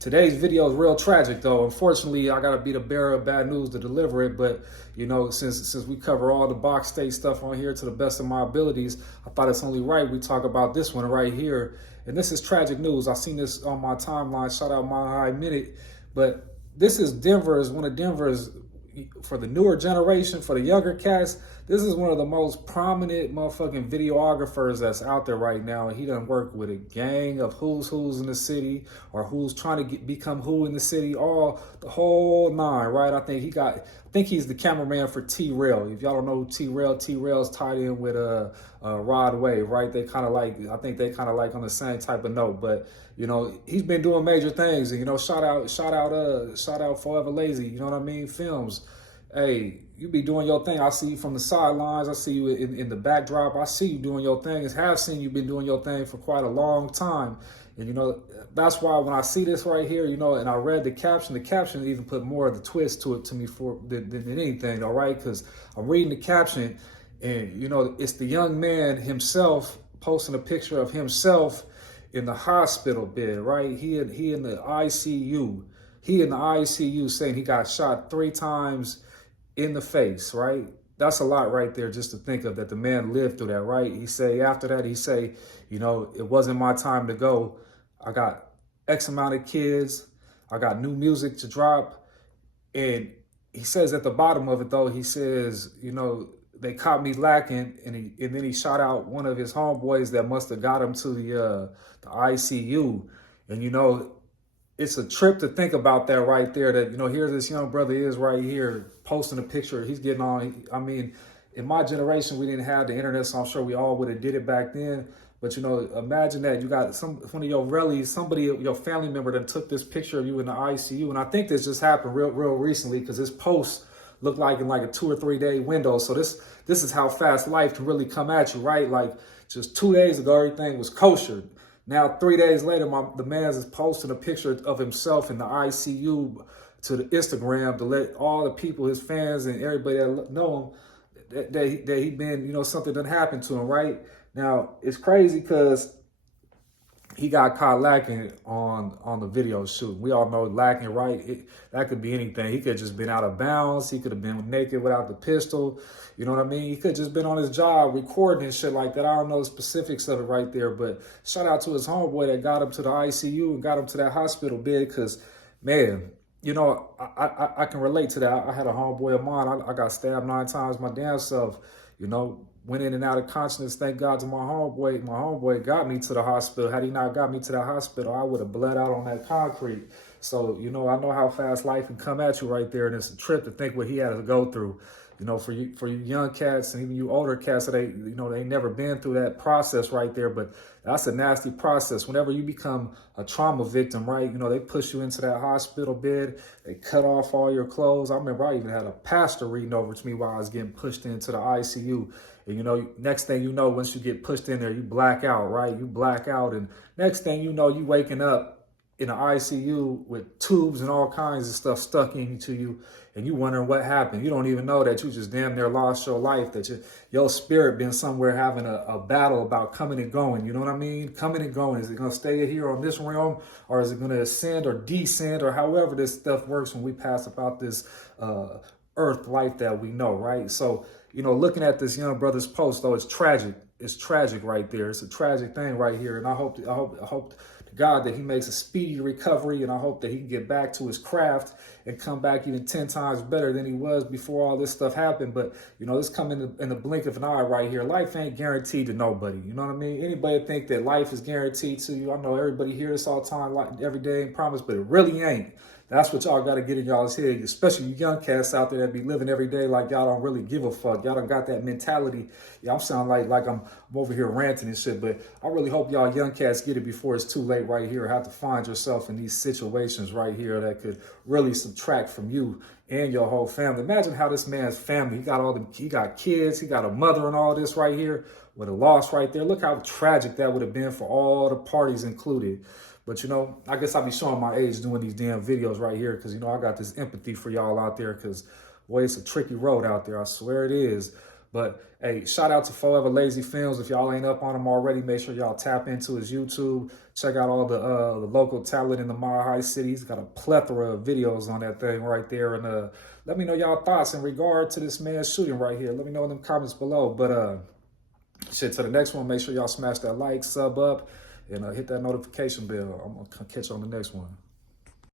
Today's video is real tragic, though. Unfortunately, I gotta be the bearer of bad news to deliver it. But you know, since we cover all the box state stuff on here to the best of my abilities, I thought it's only right we talk about this one right here. And this is tragic news. I seen this on my timeline. Shout out my high minute. But this is one of Denver's, for the newer generation, for the younger cats, this is one of the most prominent motherfucking videographers that's out there right now. And he done work with a gang of who's in the city, or who's trying to become who in the city, all the whole nine, right? I think he's the cameraman for T-Rail. If y'all don't know who T-Rail's tied in with Rod Wave, right? They kind of like, I think they kind of like on the same type of note. But you know, he's been doing major things, and you know, shout out Forever Lazy. You know what I mean? Films. Hey, you be doing your thing. I see you from the sidelines. I see you in the backdrop. I see you doing your thing. I have seen you been doing your thing for quite a long time. And, you know, that's why when I see this right here, you know, and I read the caption even put more of the twist to it to me than anything, all right? Because I'm reading the caption, and, you know, it's the young man himself posting a picture of himself in the hospital bed, right? He in the ICU. He in the ICU saying he got shot 3 times in the face, right? That's a lot right there just to think of, that the man lived through that, right? He say, after that, he say, you know, it wasn't my time to go. I got X amount of kids. I got new music to drop. And he says at the bottom of it, though, he says, you know, they caught me lacking. And then he shot out one of his homeboys that must have got him to the ICU. And, you know, it's a trip to think about that right there, that, you know, here this young brother is right here posting a picture. He's getting on. I mean, in my generation, we didn't have the internet, so I'm sure we all would have did it back then. But, you know, imagine that you got one of your relatives, somebody, your family member that took this picture of you in the ICU. And I think this just happened real recently, because this post looked like in like a 2 or 3 day window. So this is how fast life can really come at you, right? Like just 2 days ago, everything was kosher. Now, 3 days later, the man is posting a picture of himself in the ICU to the Instagram to let all the people, his fans and everybody that know him, that he been, you know, something done happened to him, right? Now, it's crazy because he got caught lacking on the video shoot. We all know lacking, right? That could be anything. He could have just been out of bounds. He could have been naked without the pistol. You know what I mean? He could have just been on his job recording and shit like that. I don't know the specifics of it right there, but shout out to his homeboy that got him to the ICU and got him to that hospital bed, because, man, you know, I can relate to that. I had a homeboy of mine. I got stabbed 9 times my damn self, you know. Went in and out of consciousness. Thank God to my homeboy. My homeboy got me to the hospital. Had he not got me to the hospital, I would have bled out on that concrete. So, you know, I know how fast life can come at you right there. And it's a trip to think what he had to go through. You know, for you young cats, and even you older cats, that they never been through that process right there. But that's a nasty process. Whenever you become a trauma victim, right? You know, they push you into that hospital bed. They cut off all your clothes. I remember I even had a pastor reading over to me while I was getting pushed into the ICU. And, you know, next thing you know, once you get pushed in there, you black out, right? You black out. And next thing you know, you waking up in the ICU with tubes and all kinds of stuff stuck into you. And you wondering what happened. You don't even know that you just damn near lost your life, that your spirit been somewhere having a battle about coming and going. You know what I mean? Coming and going. Is it going to stay here on this realm, or is it going to ascend or descend, or however this stuff works when we pass about this earth life that we know, right? So, you know, looking at this young brother's post, though, it's tragic. It's tragic right there. It's a tragic thing right here. And I hope to God that he makes a speedy recovery, and I hope that he can get back to his craft and come back even 10 times better than he was before all this stuff happened. But, you know, this come in the blink of an eye right here. Life ain't guaranteed to nobody. You know what I mean? Anybody think that life is guaranteed to you? I know everybody hears this all the time, like every day and promise, but it really ain't. That's what y'all got to get in y'all's head, especially you young cats out there that be living every day like y'all don't really give a fuck. Y'all done got that mentality. Yeah, I'm sounding like I'm over here ranting and shit, but I really hope y'all young cats get it before it's too late right here. Have to find yourself in these situations right here that could really subtract from you and your whole family. Imagine how this man's family, he got kids, he got a mother and all this right here with a loss right there. Look how tragic that would have been for all the parties included. But, you know, I guess I'll be showing my age doing these damn videos right here, because, you know, I got this empathy for y'all out there, because, boy, it's a tricky road out there. I swear it is. But hey, shout out to Forever Lazy Films. If y'all ain't up on him already, make sure y'all tap into his YouTube. Check out all the local talent in the Mile High City. He's got a plethora of videos on that thing right there. And let me know y'all thoughts in regard to this man's shooting right here. Let me know in the comments below. But shit, to the next one, make sure y'all smash that like, sub up, and hit that notification bell. I'm gonna catch you on the next one.